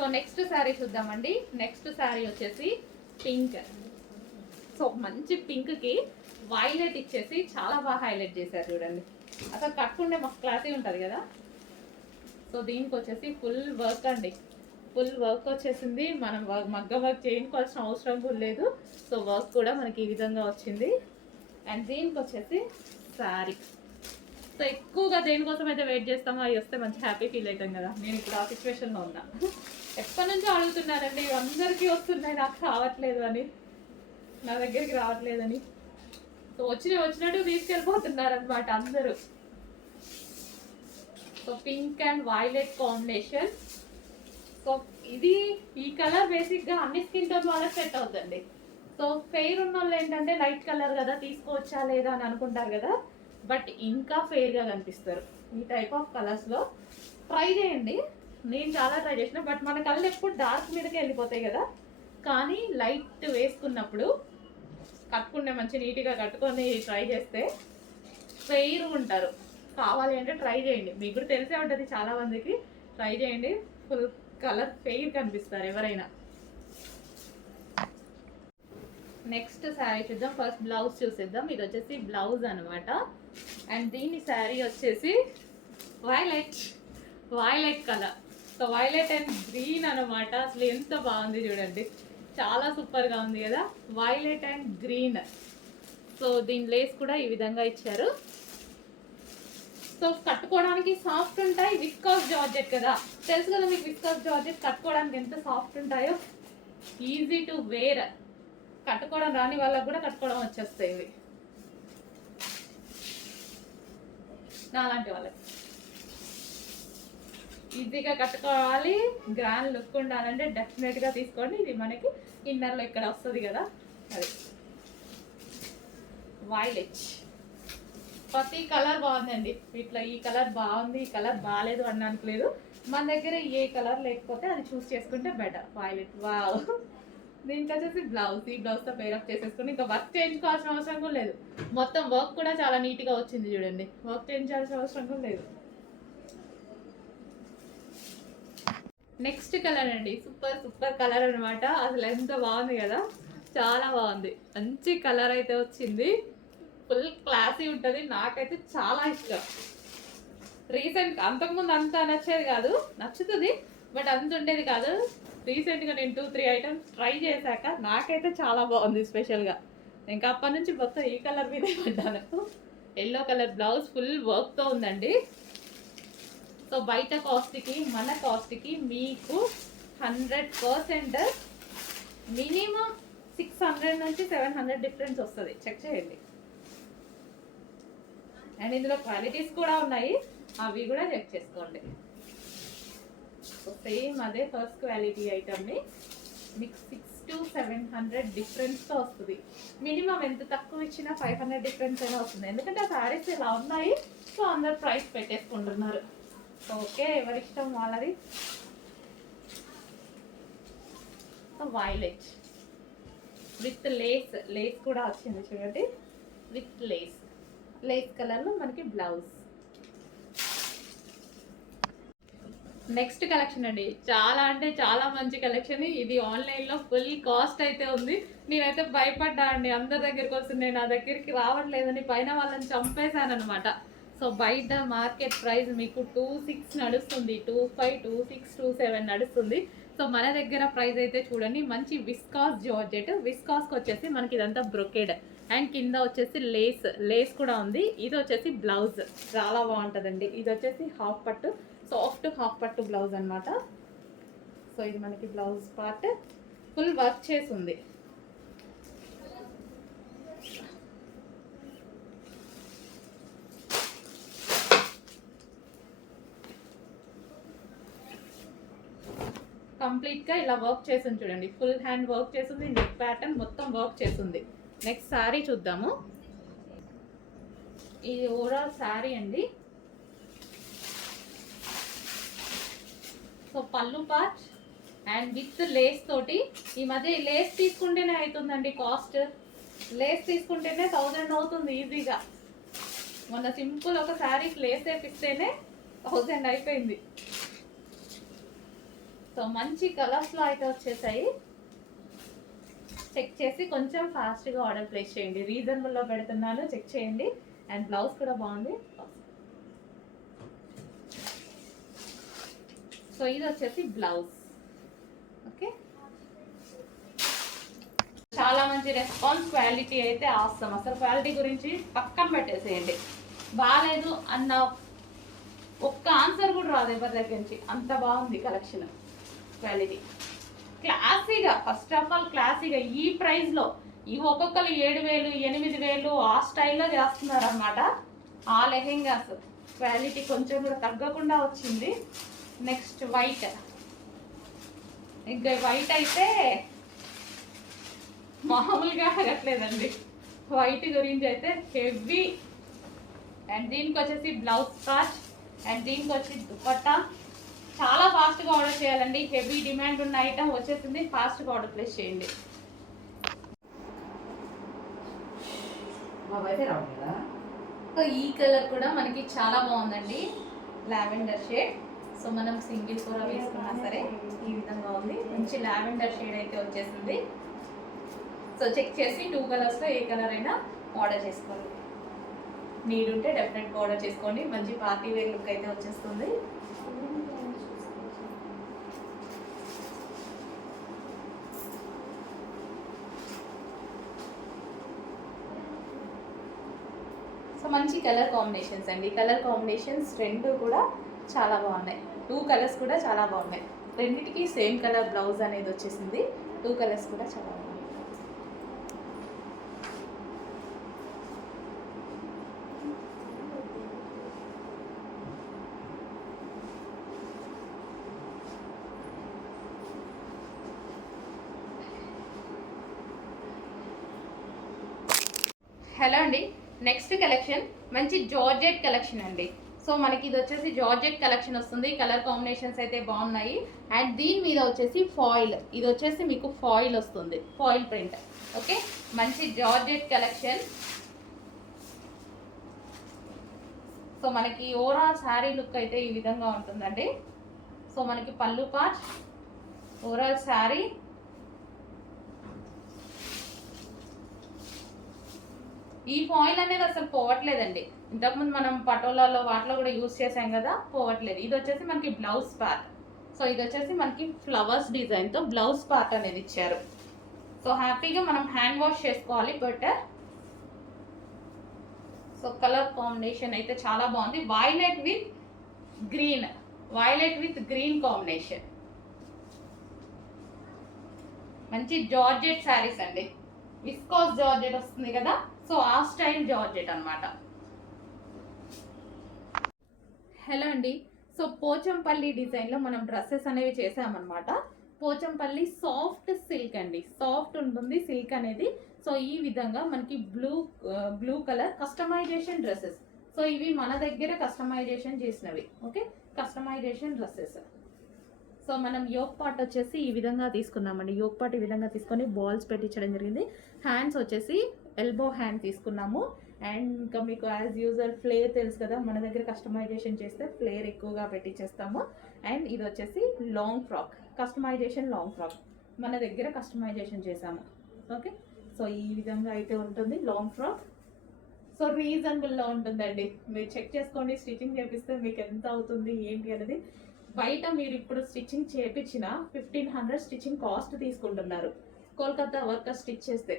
So next sari చూద్దామండి. Next sari వచ్చేసి pink. So మంచి పింక్కి వైలెట్ ఇచ్చేసి చాలా బాగా హైలైట్ చేశారు చూడండి. అసలు కట్టుకుంటే మాకు క్లాసీ ఉంటుంది కదా. సో దీనికి వచ్చేసి ఫుల్ వర్క్ అండి, ఫుల్ వర్క్ వచ్చేసింది. మనం మగ్గ వర్క్ చేయించుకోవాల్సిన అవసరం కూడా లేదు. సో వర్క్ కూడా మనకి ఈ విధంగా వచ్చింది. అండ్ దీనికి వచ్చేసి శారీ. సో ఎక్కువగా దేనికోసం అయితే వెయిట్ చేస్తామో అవి వస్తే మంచి హ్యాపీ ఫీల్ అవుతాం కదా. నేను ఇప్పుడు ఆ సిచ్యువేషన్లో ఉన్నా. ఎప్పటి నుంచో అడుగుతున్నారండి, అందరికీ వస్తున్నాయి, నాకు రావట్లేదు అని, నా దగ్గరికి రావట్లేదని. సో వచ్చినట్టు తీసుకెళ్ళిపోతున్నారనమాట అందరూ. So pink and violet combination. So ఇది ఈ కలర్ బేసిక్గా అన్ని స్కిన్ టోన్ వాళ్ళకి సెట్ అవుతుందండి. సో ఫెయిర్ ఉన్న వాళ్ళు ఏంటంటే లైట్ కలర్ కదా తీసుకోవచ్చా లేదా అని అనుకుంటారు కదా, బట్ ఇంకా ఫెయిర్గా కనిపిస్తారు ఈ టైప్ ఆఫ్ కలర్స్లో. ట్రై చేయండి, నేను చాలా ట్రై చేసిన, బట్ మన కళ్ళు ఎప్పుడు డార్క్ మీదకే వెళ్ళిపోతాయి కదా. కానీ లైట్ వేసుకున్నప్పుడు కట్టుకుంటే మంచి నీట్గా కట్టుకొని ట్రై చేస్తే ఫెయిర్ ఉంటారు. కావాలి అంటే ట్రై చేయండి, మీకు కూడా తెలిసే ఉంటుంది చాలా మందికి. ట్రై చేయండి, ఫుల్ కలర్ ఫెయిర్ కనిపిస్తారు ఎవరైనా. నెక్స్ట్ శారీ చూద్దాం. ఫస్ట్ బ్లౌజ్ చూసేద్దాం. ఇది వచ్చేసి బ్లౌజ్ అనమాట. అండ్ దీని శారీ వచ్చేసి violet colour. So violet and green అనమాట. అసలు ఎంత బాగుంది చూడండి, చాలా సూపర్గా ఉంది కదా, వైలెట్ అండ్ గ్రీన్. సో దీని లేస్ కూడా ఈ విధంగా ఇచ్చారు. సో కట్టుకోవడానికి సాఫ్ట్ ఉంటాయి, విస్కాస్ జార్జెట్ కదా, తెలుసు కదా మీకు. విస్కాస్ జార్జెట్ కట్టుకోవడానికి ఎంత సాఫ్ట్ ఉంటాయో, ఈజీ టు వేర్. కట్టుకోవడం రాని వాళ్ళకి కూడా కట్టుకోవడం వచ్చేస్తాయి ఇవి, నాలాంటి వాళ్ళకి. ఈజీగా కట్టుకోవాలి, గ్రాండ్ లుక్ ఉండాలంటే డెఫినెట్గా తీసుకోండి. ఇది మనకి ఇన్నర్లో ఇక్కడ వస్తుంది కదా, అది వైలెట్. ప్రతి కలర్ బాగుందండి వీటిలో. ఈ కలర్ బాగుంది, ఈ కలర్ బాగాలేదు అనడానికి లేదు. మన దగ్గర ఏ కలర్ లేకపోతే అది చూస్ చేసుకుంటే బెటర్. Violet wow. దీనికి వచ్చేసి బ్లౌజ్, ఈ బ్లౌజ్తో పేరప్ చేసేసుకుని ఇంకా వర్క్ చేయించుకోవాల్సిన అవసరం కూడా లేదు. మొత్తం వర్క్ కూడా చాలా నీట్గా వచ్చింది చూడండి, వర్క్ చేయించాల్సిన అవసరం కూడా లేదు. నెక్స్ట్ కలర్ అండి, సూపర్ కలర్ అనమాట. అసలు ఎంత బాగుంది కదా, చాలా బాగుంది. మంచి కలర్ అయితే వచ్చింది, ఫుల్ క్లాసీ ఉంటుంది. నాకైతే చాలా ఇష్టం. రీసెంట్గా అంతకుముందు అంత నచ్చేది కాదు, నచ్చుతుంది బట్ అంత ఉండేది కాదు. రీసెంట్గా నేను 2-3 ఐటమ్స్ ట్రై చేశాక నాకైతే చాలా బాగుంది స్పెషల్గా. ఇంకా అప్పటి నుంచి మొత్తం ఈ కలర్ మీదే పడ్డాను. ఎల్లో కలర్ బ్లౌజ్, ఫుల్ వర్క్తో ఉందండి. సో బయట కాస్ట్కి మన కాస్ట్కి మీకు 100% మినిమం 600 నుంచి 700 డిఫరెన్స్ వస్తుంది. చెక్ చేయండి. అండ్ ఇందులో క్వాలిటీస్ కూడా ఉన్నాయి, అవి కూడా చెక్ చేసుకోండి. సేమ్ అదే ఫస్ట్ క్వాలిటీ ఐటమ్ని మీకు 600 to 700 డిఫరెన్స్తో వస్తుంది. మినిమం ఎంత తక్కువ ఇచ్చినా 500 డిఫరెన్స్ అయినా వస్తుంది. ఎందుకంటే ఆ శారీస్ ఇలా ఉన్నాయి, సో అందరు ప్రైస్ పెట్టేసుకుంటున్నారు. ఓకే, ఎవరిష్టం వాళ్ళది. వైలెట్ విత్ లేస్ కూడా వచ్చింది చూడండి, విత్ లేస్ కలర్లో మనకి బ్లౌజ్. నెక్స్ట్ కలెక్షన్ అండి, చాలా అంటే చాలా మంచి కలెక్షన్. ఇది ఆన్లైన్లో ఫుల్ కాస్ట్ అయితే ఉంది. నేనైతే భయపడ్డా అండి, అందరి దగ్గరికి వస్తున్నాయి, నా దగ్గరికి రావట్లేదని పైన వాళ్ళని చంపేశాను అనమాట. సో బయట మార్కెట్ ప్రైస్ మీకు 26 నడుస్తుంది, 25, 26, 27 నడుస్తుంది. సో మన దగ్గర ప్రైస్ అయితే చూడండి, మంచి విస్కాస్ జార్జెట్. విస్కాస్కి వచ్చేసి మనకి ఇదంతా బ్రొకేడ్ అండ్ కింద వచ్చేసి లేస్ కూడా ఉంది. ఇది వచ్చేసి బ్లౌజ్, చాలా బాగుంటుందండి. ఇది వచ్చేసి హాఫ్ పట్టు, సాఫ్ట్ హాఫ్ పట్టు బ్లౌజ్ అనమాట. సో ఇది మనకి బ్లౌజ్ పార్ట్, ఫుల్ వర్క్ చేసి ఉంది. కంప్లీట్గా ఇలా వర్క్ చేసింది చూడండి, ఫుల్ హ్యాండ్ వర్క్ చేసింది, నెక్ ప్యాటర్న్ మొత్తం వర్క్ చేసింది. నెక్స్ట్ శారీ చూద్దాము. ఇది ఓవరాల్ శారీ అండి. సో పళ్ళు పార్ట్ అండ్ విత్ లేస్ తోటి. ఈ మధ్య లేస్ తీసుకుంటేనే అవుతుందండి కాస్ట్, లేస్ తీసుకుంటేనే 1000 అవుతుంది ఈజీగా. మొన్న సింపుల్ ఒక శారీకి లేస్ వేపిస్తేనే 1000 అయిపోయింది. సో మంచి కలర్స్లో అయితే వచ్చేసాయి. చెక్ చేసి కొంచెం ఫాస్ట్గా ఆర్డర్ ప్లేస్ చేయండి. రీజనబుల్లో పెడుతున్నాను, చెక్ చేయండి. అండ్ బ్లౌజ్ కూడా బాగుంది. సో ఇది వచ్చేసి బ్లౌజ్. ఓకే, చాలా మంచి రెస్పాన్స్, క్వాలిటీ అయితే అవసరం. అసలు క్వాలిటీ గురించి పక్కన పెట్టేసేయండి. బాగాలేదు అన్న ఒక్క ఆన్సర్ కూడా రాదు ఎవరి దగ్గర నుంచి, అంత బాగుంది కలెక్షన్. క్వాలిటీ క్లాసీగా, ఫస్ట్ ఆఫ్ ఆల్ క్లాసీగా ఈ ప్రైస్లో ఇవి ఒక్కొక్కరు 7,000 8,000 ఆ స్టైల్లో చేస్తున్నారు అనమాట. ఆ లెహెంగాస్ క్వాలిటీ కొంచెం కూడా తగ్గకుండా వచ్చింది. Next white. ఇంకా వైట్ అయితే మామూలుగా అడగట్లేదండి. వైట్ గురించి అయితే హెవీ. అండ్ దీనికి వచ్చేసి బ్లౌజ్ పార్ట్, అండ్ దీనికి వచ్చి దుపట్టా. చాలా ఫాస్ట్గా ఆర్డర్ చేయాలండి. హెవీ డిమాండ్ ఉన్న ఐటమ్ వచ్చేసింది, ఫాస్ట్గా ఆర్డర్ ప్లేస్ చేయండి. సో ఈ కలర్ కూడా మనకి చాలా బాగుందండి, లావెండర్ షేడ్. సో మనం సింగిల్ కూర వేసుకున్నా సరే ఈ విధంగా ఉంది. మంచి లావెండర్ షేడ్ అయితే వచ్చేసింది. సో చెక్ చేసి 2 కలర్స్లో ఏ కలర్ అయినా ఆర్డర్ చేసుకోండి. నీడ్ ఉంటే డెఫినెట్గా ఆర్డర్ చేసుకోండి. మంచి పార్టీ వేర్ లుక్ అయితే వచ్చేస్తుంది. సో మంచి కలర్ కాంబినేషన్స్ అండి. కలర్ కాంబినేషన్స్ 2 కూడా చాలా బాగున్నాయి. 2 కలర్స్ కూడా చాలా బాగున్నాయి. రెండింటికి సేమ్ కలర్ బ్లౌజ్ అనేది వచ్చేసింది. 2 కలర్స్ కూడా చాలా బాగున్నాయి. హలో అండి, నెక్స్ట్ కలెక్షన్ మంచి జార్జెట్ కలెక్షన్ అండి. సో మనకి ఇది వచ్చేసి జార్జెట్ కలెక్షన్ వస్తుంది. కలర్ కాంబినేషన్స్ అయితే బాగున్నాయి. అండ్ దీని మీద వచ్చేసి ఫాయిల్, ఇది వచ్చేసి మీకు ఫాయిల్ వస్తుంది, ఫాయిల్ ప్రింట్. ఓకే, మంచి జార్జెట్ కలెక్షన్. సో మనకి ఓవరాల్ శారీ లుక్ అయితే ఈ విధంగా ఉంటుందండి. సో మనకి పళ్ళు పార్ట్, ఓవరాల్ శారీ. ఈ ఫాయిల్ అనేది అసలు పోవట్లేదండి. ఇంతకుముందు మనం పటోలాలో వాటిలో కూడా యూజ్ చేసాం కదా, పోవట్లేదు. ఇది వచ్చేసి మనకి బ్లౌజ్ పార్ట్. సో ఇది వచ్చేసి మనకి ఫ్లవర్స్ డిజైన్తో బ్లౌజ్ పార్ట్ అనేది ఇచ్చారు. సో హ్యాపీగా మనం హ్యాండ్ వాష్ చేసుకోవాలి బెటర్. సో కలర్ కాంబినేషన్ అయితే చాలా బాగుంది. Violet with green, violet with green combination. మంచి జార్జెట్ శారీస్ అండి. విస్కోస్ జార్జెట్ వస్తుంది కదా, సో ఆ స్టైల్ జార్జెట్ అనమాట. హలో అండి, సో పోచంపల్లి డిజైన్లో మనం డ్రెస్సెస్ అనేవి చేసామన్నమాట. పోచంపల్లి సాఫ్ట్ సిల్క్ అండి, సాఫ్ట్ ఉంటుంది సిల్క్ అనేది. సో ఈ విధంగా మనకి blue colour customisation dresses. So ఇవి మన దగ్గర కస్టమైజేషన్ చేసినవి. Okay, customisation dresses. సో మనం యోక్ పార్ట్ వచ్చేసి ఈ విధంగా తీసుకున్నామండి. యోక్ పార్ట్ ఈ విధంగా తీసుకొని బాల్స్ పెట్టించడం జరిగింది. హ్యాండ్స్ వచ్చేసి ఎల్బో హ్యాండ్ తీసుకున్నాము. అండ్ ఇంకా మీకు యాజ్ యూజువల్ ఫ్లేర్ తెలుసు కదా, మన దగ్గర కస్టమైజేషన్ చేస్తే ఫ్లేర్ ఎక్కువగా పెట్టించేస్తాము. అండ్ ఇది వచ్చేసి long frock, customisation long frock మన దగ్గర కస్టమైజేషన్ చేసాము. ఓకే, సో ఈ విధంగా అయితే ఉంటుంది లాంగ్ ఫ్రాక్. సో రీజనబుల్లో ఉంటుందండి. మీరు చెక్ చేసుకోండి, స్టిచ్చింగ్ చేపిస్తే మీకు ఎంత అవుతుంది ఏంటి అనేది. బయట మీరు ఇప్పుడు స్టిచ్చింగ్ చేయించిన 1500 స్టిచ్చింగ్ కాస్ట్ తీసుకుంటున్నారు కోల్కతా వర్కర్ స్టిచ్ చేస్తే.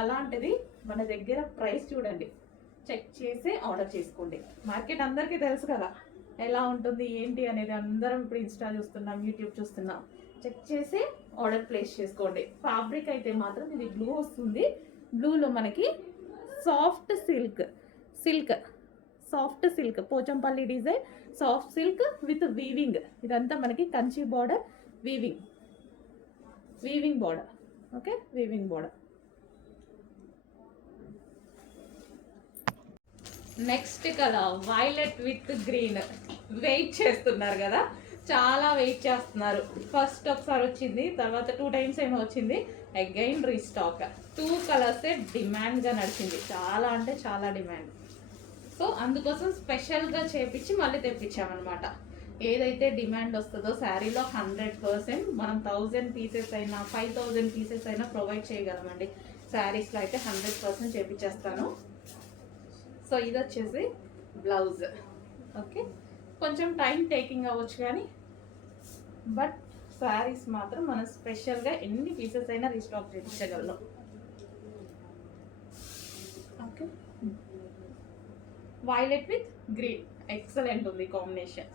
అలాంటిది మన దగ్గర ప్రైస్ చూడండి, చెక్ చేసి ఆర్డర్ చేసుకోండి. మార్కెట్ అందరికీ తెలుసు కదా ఎలా ఉంటుంది ఏంటి అనేది. అందరం ఇప్పుడు ఇన్స్టా చూస్తున్నాం, యూట్యూబ్ చూస్తున్నాం. చెక్ చేసి ఆర్డర్ ప్లేస్ చేసుకోండి. ఫ్యాబ్రిక్ అయితే మాత్రం ఇది బ్లూ వస్తుంది. బ్లూలో మనకి soft silk Pochampally design, soft silk with weaving. ఇదంతా మనకి Kanchi border, weaving border. Okay, weaving border. Next colour violet with green. Wait చేస్తున్నారు కదా, చాలా వెయిట్ చేస్తున్నారు. ఫస్ట్ ఒకసారి వచ్చింది, తర్వాత 2 times ఏమో వచ్చింది. Again restock. 2 కలర్సే డిమాండ్గా నడిచింది, చాలా అంటే చాలా డిమాండ్. సో అందుకోసం స్పెషల్గా చేపించి మళ్ళీ తెప్పించామన్నమాట. ఏదైతే డిమాండ్ వస్తుందో శారీలో 100% మనం 1000 పీసెస్ అయినా 5000 పీసెస్ అయినా ప్రొవైడ్ చేయగలమండి. శారీస్లో అయితే 100% చేపించేస్తాను. సో ఇది వచ్చేసి బ్లౌజ్. ఓకే, కొంచెం టైం టేకింగ్ అవ్వచ్చు కానీ బట్ శారీస్ మాత్రం మనం స్పెషల్గా ఎన్ని పీసెస్ అయినా రీస్టాక్ చేయించగలం. Okay, violet with green excellent ఉంది కాంబినేషన్.